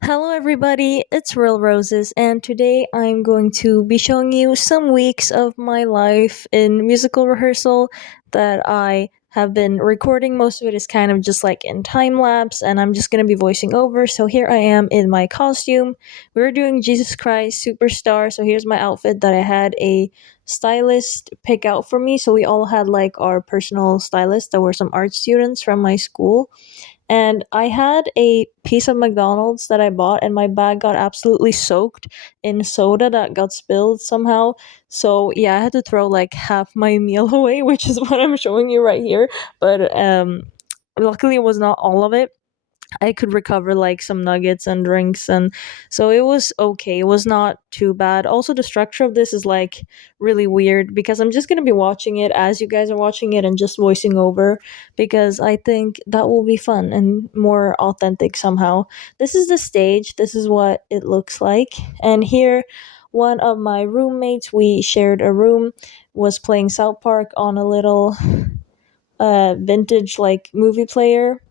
Hello, everybody. It's Real Roses, and today I'm going to be showing you some weeks of my life in musical rehearsal that I have been recording. Most of it is kind of just like in time lapse, and I'm just going to be voicing over. So here I am in my costume. We were doing Jesus Christ Superstar, so here's my outfit that I had a stylist pick out for me. So we all had like our personal stylists that were some art students from my school, and I had a piece of McDonald's that I bought, and my bag got absolutely soaked in soda that got spilled somehow. So yeah, I had to throw like half my meal away, which is what I'm showing you right here. But luckily, it was not all of it. I could recover like some nuggets and drinks, and so it was okay. It was not too bad. Also, the structure of this is like really weird because I'm just going to be watching it as you guys are watching it and just voicing over because I think that will be fun and more authentic somehow. This is the stage. This is what it looks like. And here one of my roommates, we shared a room, was playing South Park on a little vintage like movie player,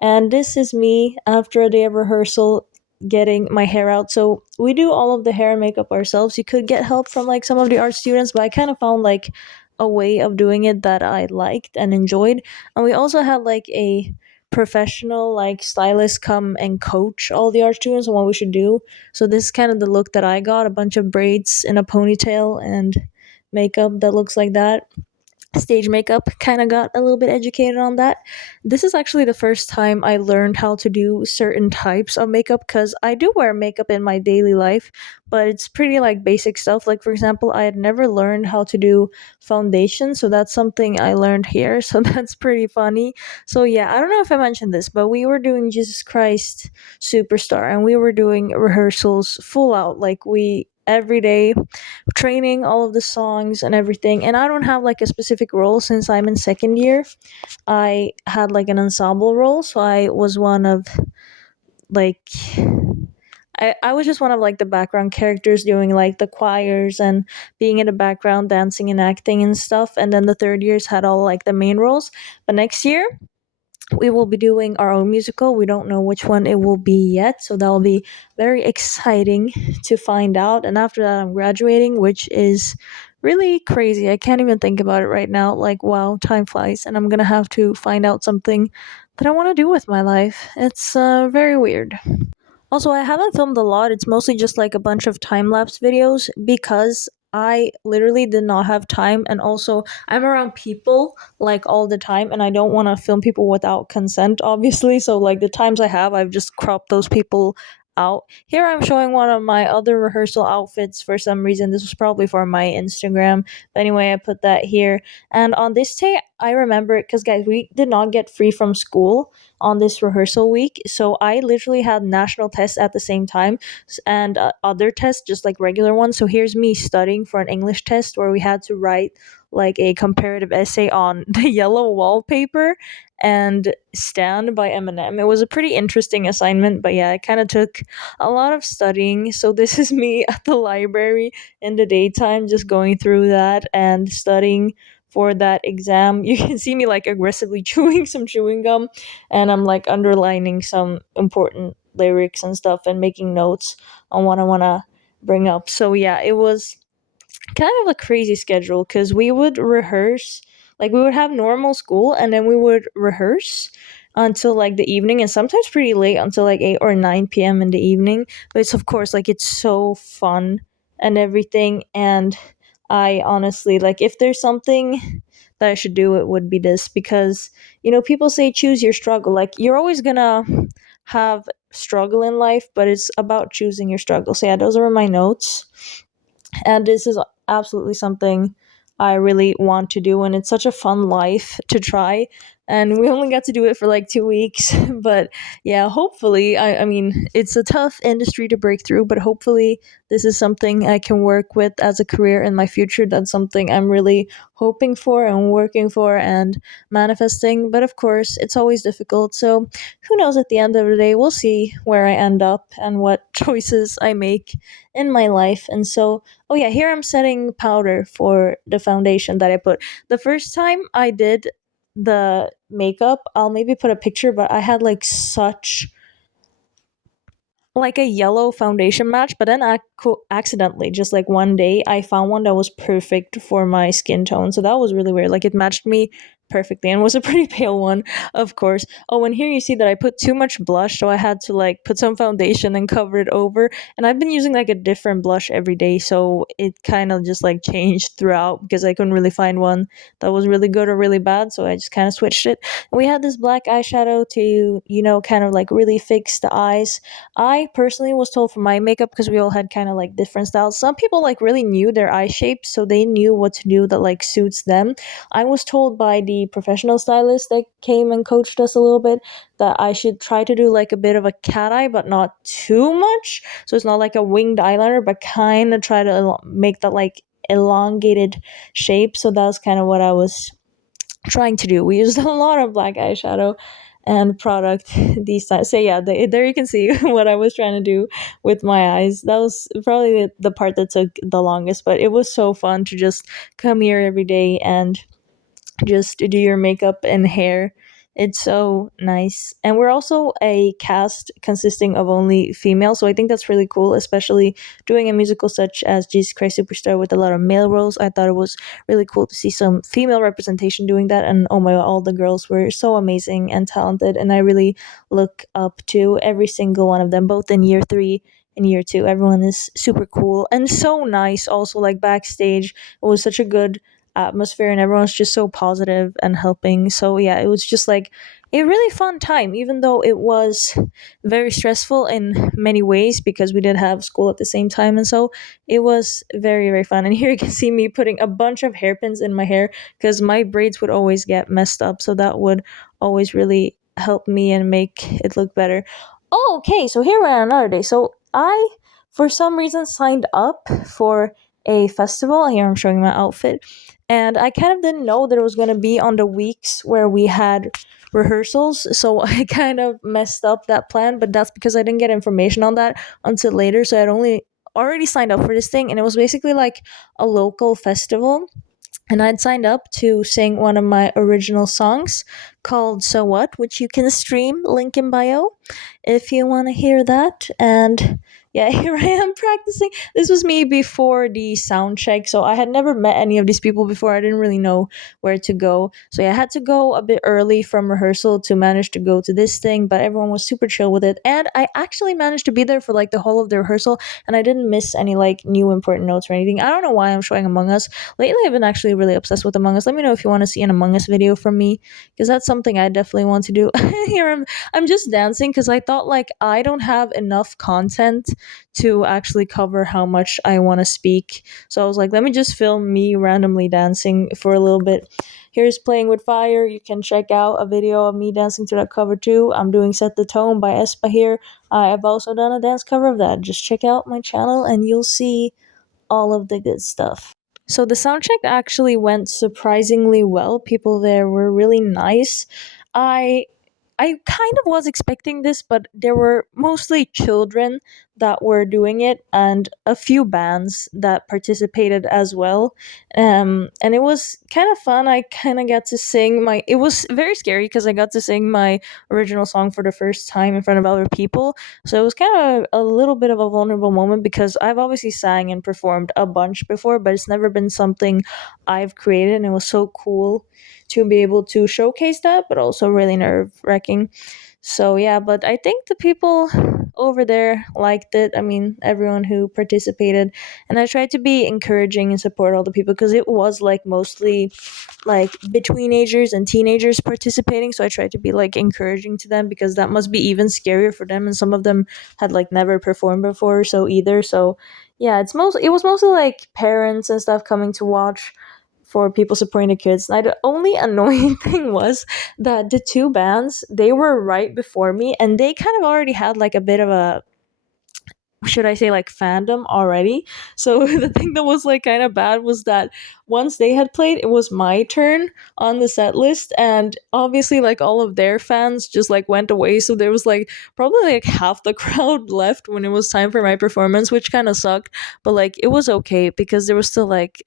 and this is me after a day of rehearsal getting my hair out. So we do all of the hair and makeup ourselves. You could get help from like some of the art students, but I kind of found like a way of doing it that I liked and enjoyed. And we also had like a professional like stylist come and coach all the art students on what we should do. So this is kind of the look that I got, a bunch of braids in a ponytail and makeup that looks like that. Stage makeup, kind of got a little bit educated on that. This is actually the first time I learned how to do certain types of makeup because I do wear makeup in my daily life, but it's pretty like basic stuff. Like, for example, I had never learned how to do foundation, so that's something I learned here. So that's pretty funny. So, yeah, I don't know if I mentioned this, but we were doing Jesus Christ Superstar and we were doing rehearsals full out. Like, we every day training all of the songs and everything. And I don't have like a specific role since I'm in second year. I had like an ensemble role, so I was one of like I was just one of like the background characters doing like the choirs and being in the background dancing and acting and stuff. And then the third years had all like the main roles. But next year we will be doing our own musical. We don't know which one it will be yet, so that'll be very exciting to find out. And after that, I'm graduating, which is really crazy. I can't even think about it right now. Like, wow, time flies, and I'm gonna have to find out something that I want to do with my life. It's very weird. Also, I haven't filmed a lot. It's mostly just like a bunch of time lapse videos because I literally did not have time. And also, I'm around people like all the time, and I don't want to film people without consent, obviously. So, like, the times I have, I've just cropped those people out. Here, I'm showing one of my other rehearsal outfits for some reason. This was probably for my Instagram. But anyway, I put that here. And on this day, I remember it because, guys, we did not get free from school on this rehearsal week. So I literally had national tests at the same time and other tests, just like regular ones. So here's me studying for an English test where we had to write like a comparative essay on the yellow wallpaper and Stand by Eminem. It was a pretty interesting assignment, but yeah, it kind of took a lot of studying. So this is me at the library in the daytime, just going through that and studying for that exam. You can see me like aggressively chewing some chewing gum, and I'm like underlining some important lyrics and stuff and making notes on what I want to bring up. So yeah, it was kind of a crazy schedule because we would rehearse, like we would have normal school and then we would rehearse until like the evening, and sometimes pretty late until like 8 or 9 p.m. in the evening. But it's of course like it's so fun and everything. And I honestly, like, if there's something that I should do, it would be this because people say choose your struggle. Like, you're always gonna have struggle in life, but it's about choosing your struggle. So yeah, those are my notes, and this is absolutely something I really want to do, and it's such a fun life to try. And we only got to do it for like 2 weeks, but yeah, hopefully, I mean, it's a tough industry to break through, but hopefully, this is something I can work with as a career in my future. That's something I'm really hoping for and working for and manifesting. But of course, it's always difficult. So who knows, at the end of the day, we'll see where I end up and what choices I make in my life. And so, oh yeah, here I'm setting powder for the foundation that I put. The first time I did the makeup, I'll maybe put a picture, but I had like such like a yellow foundation match, but then accidentally, just like one day, I found one that was perfect for my skin tone. So that was really weird. Like it matched me perfectly and was a pretty pale one, of course. Oh, and here you see that I put too much blush, so I had to like put some foundation and cover it over. And I've been using like a different blush every day, so it kind of just like changed throughout because I couldn't really find one that was really good or really bad, so I just kind of switched it. And we had this black eyeshadow to, kind of like really fix the eyes. I personally was told for my makeup, because we all had kind of like different styles. Some people like really knew their eye shape, so they knew what to do that like suits them. I was told by the professional stylist that came and coached us a little bit that I should try to do like a bit of a cat eye, but not too much. So it's not like a winged eyeliner, but kind of try to make that like elongated shape. So that was kind of what I was trying to do. We used a lot of black eyeshadow and product these times. So yeah, there you can see what I was trying to do with my eyes. That was probably the part that took the longest, but it was so fun to just come here every day and just do your makeup and hair. It's so nice. And we're also a cast consisting of only females, so I think that's really cool, especially doing a musical such as Jesus Christ Superstar with a lot of male roles. I thought it was really cool to see some female representation doing that, and oh my god, all the girls were so amazing and talented, and I really look up to every single one of them, both in year 3 and year 2. Everyone is super cool and so nice. Also, like backstage, it was such a good atmosphere and everyone's just so positive and helping. So yeah, it was just like a really fun time, even though it was very stressful in many ways because we did have school at the same time. And so it was very, very fun. And here you can see me putting a bunch of hairpins in my hair because my braids would always get messed up. So that would always really help me and make it look better. Oh, okay. So here we are another day. So I, for some reason, signed up for a festival. Here I'm showing my outfit, and I kind of didn't know that it was going to be on the weeks where we had rehearsals, so I kind of messed up that plan, but that's because I didn't get information on that until later. So I'd only already signed up for this thing, and it was basically like a local festival, and I'd signed up to sing one of my original songs called So What, which you can stream, link in bio, if you want to hear that. And yeah, here I am practicing. This was me before the sound check, so I had never met any of these people before. I didn't really know where to go. So yeah, I had to go a bit early from rehearsal to manage to go to this thing, but everyone was super chill with it. And I actually managed to be there for like the whole of the rehearsal, and I didn't miss any like new important notes or anything. I don't know why I'm showing Among Us. Lately, I've been actually really obsessed with Among Us. Let me know if you want to see an Among Us video from me, because that's something I definitely want to do. Here I'm just dancing because I thought like I don't have enough content to actually cover how much I want to speak. So I was like, let me just film me randomly dancing for a little bit. Here's Playing with Fire. You can check out a video of me dancing to that cover too. I'm doing Set the Tone by Espa here. I've also done a dance cover of that. Just check out my channel and you'll see all of the good stuff. So the sound check actually went surprisingly well. People there were really nice. I I kind of was expecting this, but there were mostly children that were doing it and a few bands that participated as well. And it was kind of fun. I kind of got to sing my, it was very scary because I got to sing my original song for the first time in front of other people. So it was kind of a little bit of a vulnerable moment because I've obviously sang and performed a bunch before, but it's never been something I've created. And it was so cool to be able to showcase that, but also really nerve wracking. So yeah, but I think the people over there liked it. I mean, everyone who participated, and I tried to be encouraging and support all the people because it was like mostly like betweenagers and teenagers participating. So I tried to be like encouraging to them because that must be even scarier for them, and some of them had like never performed before, so either. So yeah, it was mostly like parents and stuff coming to watch for people supporting the kids. And the only annoying thing was that the two bands, they were right before me and they kind of already had like a bit of a, should I say, like fandom already. So the thing that was like kind of bad was that once they had played, it was my turn on the set list, and obviously like all of their fans just like went away. So there was like probably like half the crowd left when it was time for my performance, which kind of sucked. But like it was okay because there was still like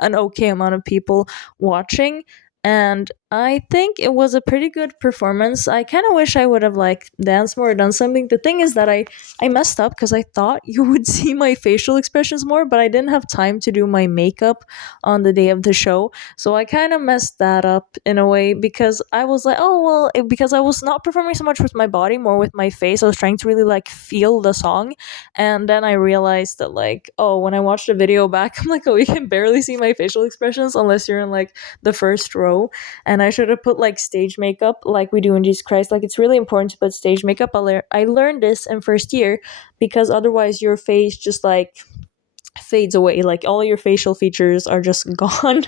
an okay amount of people watching. And I think it was a pretty good performance. I kind of wish I would have like danced more or done something. The thing is that I messed up because I thought you would see my facial expressions more, but I didn't have time to do my makeup on the day of the show. So I kind of messed that up in a way because I was like, oh well, because I was not performing so much with my body, more with my face. I was trying to really like feel the song, and then I realized that like, oh, when I watched the video back, I'm like, oh, you can barely see my facial expressions unless you're in like the first row, and I should have put like stage makeup like we do in Jesus Christ. Like it's really important to put stage makeup. I learned this in first year because otherwise your face just like fades away. Like all your facial features are just gone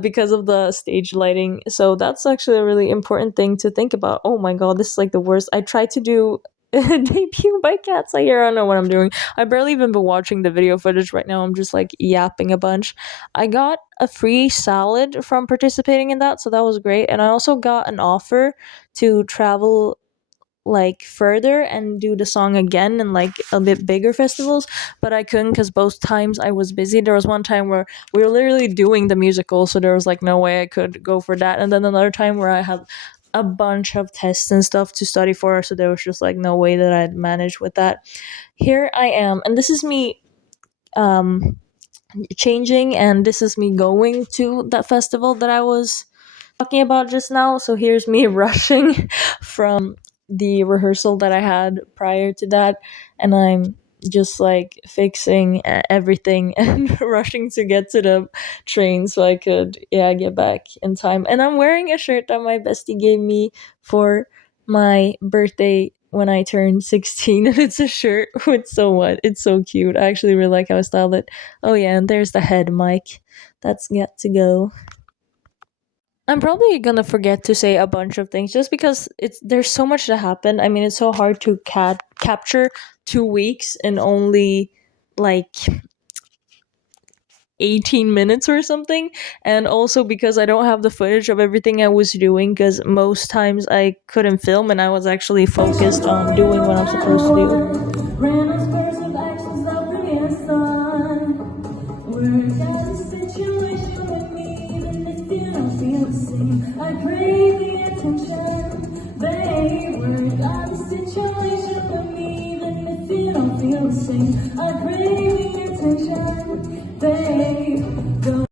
because of the stage lighting. So that's actually a really important thing to think about. Oh my god, this is like the worst. I tried to do a debut by Cats I hear. I don't know what I'm doing. I barely even been watching the video footage right now. I'm just like yapping a bunch. I got a free salad from participating in that, so that was great. And I also got an offer to travel like further and do the song again in like a bit bigger festivals, but I couldn't because both times I was busy. There was one time where we were literally doing the musical, so there was like no way I could go for that, and then another time where I had a bunch of tests and stuff to study for, so there was just like no way that I'd manage with that. Here I am, and this is me um changing, and this is me going to that festival that I was talking about just now. So here's me rushing from the rehearsal that I had prior to that, and I'm just like fixing everything and rushing to get to the train so I could, yeah, get back in time. And I'm wearing a shirt that my bestie gave me for my birthday when I turned 16, and it's a shirt with so what? It's so cute. I actually really like how I styled it. Oh yeah, and there's the head mic. That's got to go. I'm probably gonna forget to say a bunch of things just because it's there's so much to happen. I mean, it's so hard to capture 2 weeks in only like 18 minutes or something, and also because I don't have the footage of everything I was doing because most times I couldn't film and I was actually focused on doing what I'm supposed to do. Words out the situation with me, even if you don't feel the same. I crave the attention, babe. Words out the situation with me, even if you don't feel the same. I crave the attention, babe.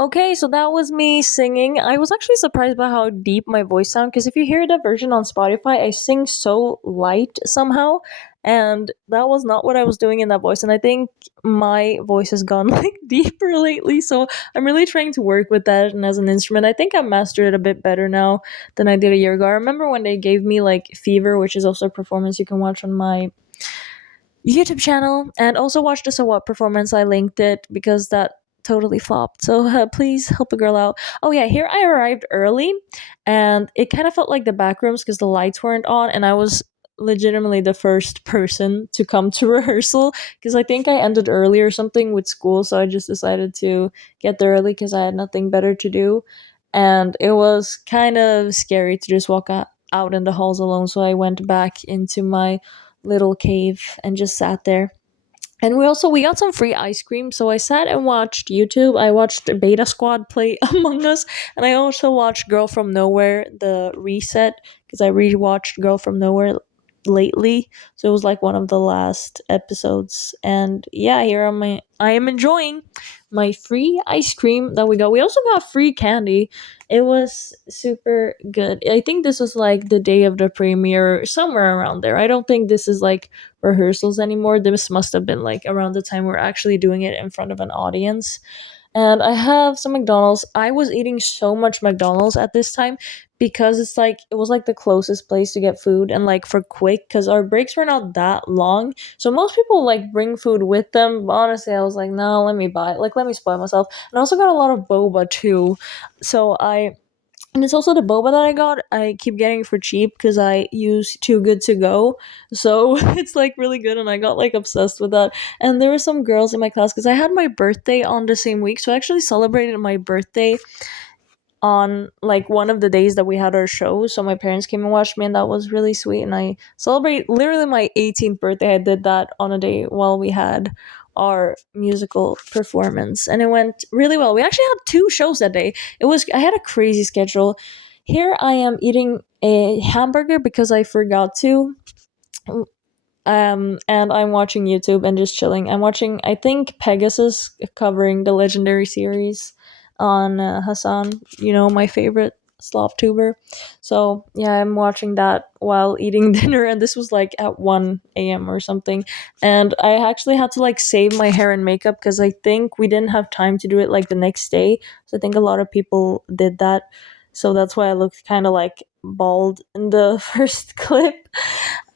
Okay, so that was me singing. I was actually surprised by how deep my voice sounds because if you hear that version on Spotify, I sing so light somehow, and that was not what I was doing in that voice. And I think my voice has gone like deeper lately, so I'm really trying to work with that. And as an instrument, I think I mastered it a bit better now than I did a year ago. I remember when they gave me like Fever, which is also a performance you can watch on my YouTube channel, and also watch the So What performance. I linked it because that totally flopped. So please help a girl out. Oh yeah, here I arrived early, and it kind of felt like the back rooms because the lights weren't on, and I was legitimately the first person to come to rehearsal because I think I ended early or something with school, so I just decided to get there early because I had nothing better to do, and it was kind of scary to just walk out in the halls alone. So I went back into my little cave and just sat there. And we got some free ice cream, so I sat and watched YouTube. I watched Beta Squad play Among Us, and I also watched Girl from Nowhere, the reset, because I rewatched Girl from Nowhere lately. So it was like one of the last episodes. And yeah, I am enjoying my free ice cream that we got. We also got free candy. It was super good. I think this was like the day of the premiere, somewhere around there. I don't think this is like rehearsals anymore. This must have been like around the time we're actually doing it in front of an audience. And I have some McDonald's. I was eating so much McDonald's at this time because it was like the closest place to get food and like for quick because our breaks were not that long. So most people like bring food with them. But honestly, I was like, no, let me buy it. Like, let me spoil myself. And I also got a lot of boba too. So I and it's also the boba that I got. I keep getting it for cheap because I use Too Good to Go. So it's like really good, and I got like obsessed with that. And there were some girls in my class because I had my birthday on the same week. So I actually celebrated my birthday on like one of the days that we had our show. So my parents came and watched me, and that was really sweet. And I celebrate literally my 18th birthday. I did that on a day while we had our musical performance, and it went really well. We actually had two shows that day. I had a crazy schedule. Here I am eating a hamburger because I forgot to, and I'm watching YouTube and just chilling. I'm watching, I think, Pegasus covering the Legendary series on Hassan, my favorite slop tuber. So yeah, I'm watching that while eating dinner, and this was like at 1 a.m. or something. And I actually had to like save my hair and makeup because I think we didn't have time to do it like the next day. So I think a lot of people did that. So that's why I looked kind of like bald in the first clip.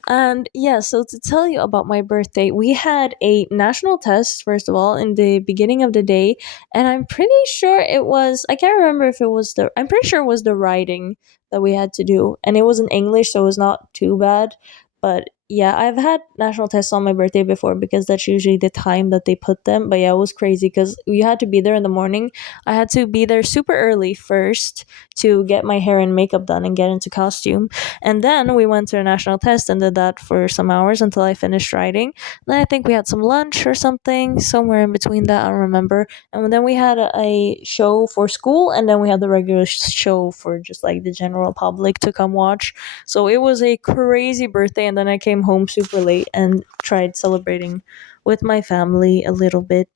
And yeah, so to tell you about my birthday, we had a national test, first of all, in the beginning of the day. And I'm pretty sure I can't remember if it was I'm pretty sure it was the writing that we had to do. And it was in English, so it was not too bad. But yeah, I've had national tests on my birthday before because that's usually the time that they put them. But yeah, it was crazy because you had to be there in the morning. I had to be there super early first to get my hair and makeup done and get into costume. And then we went to a national test and did that for some hours until I finished writing. Then I think we had some lunch or something, somewhere in between that, I don't remember. And then we had a show for school, and then we had the regular show for just like the general public to come watch. So it was a crazy birthday, and then I came home super late and tried celebrating with my family a little bit.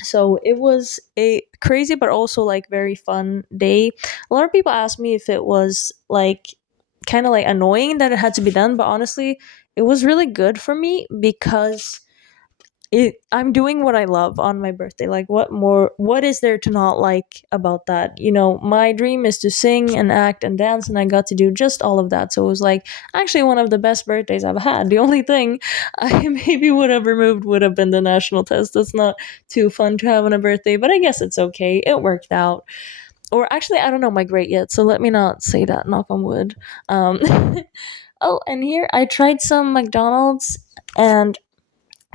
So it was a crazy but also like very fun day. A lot of people asked me if it was like kind of like annoying that it had to be done, but honestly it was really good for me because I'm doing what I love on my birthday. Like, what is there to not like about that? My dream is to sing and act and dance, and I got to do just all of that. So it was like actually one of the best birthdays I've had. The only thing I maybe would have removed would have been the national test. That's not too fun to have on a birthday, but I guess it's okay. It worked out. Or actually, I don't know my grade yet, so let me not say that, knock on wood. um oh, and here I tried some mcdonalds, and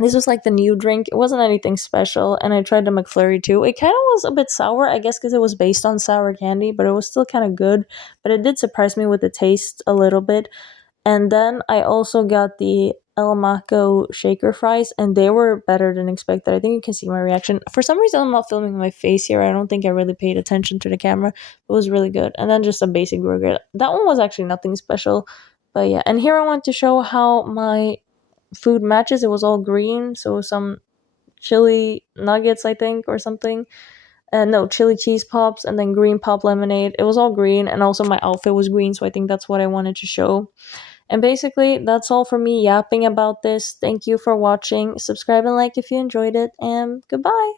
this was like the new drink. It wasn't anything special, and I tried the McFlurry too. It kind of was a bit sour, I guess, because it was based on sour candy, but it was still kind of good. But it did surprise me with the taste a little bit. And then I also got the El Maco shaker fries, and they were better than expected. I think you can see my reaction. For some reason, I'm not filming my face here. I don't think I really paid attention to the camera. It was really good. And then just a basic burger. That one was actually nothing special. But yeah, and here I want to show how my food matches. It was all green, so some chili nuggets, I think, or something. No, chili cheese pops, and then green pop lemonade. It was all green, and also my outfit was green, so I think that's what I wanted to show. And basically, that's all for me yapping about this. Thank you for watching. Subscribe and like if you enjoyed it, and goodbye.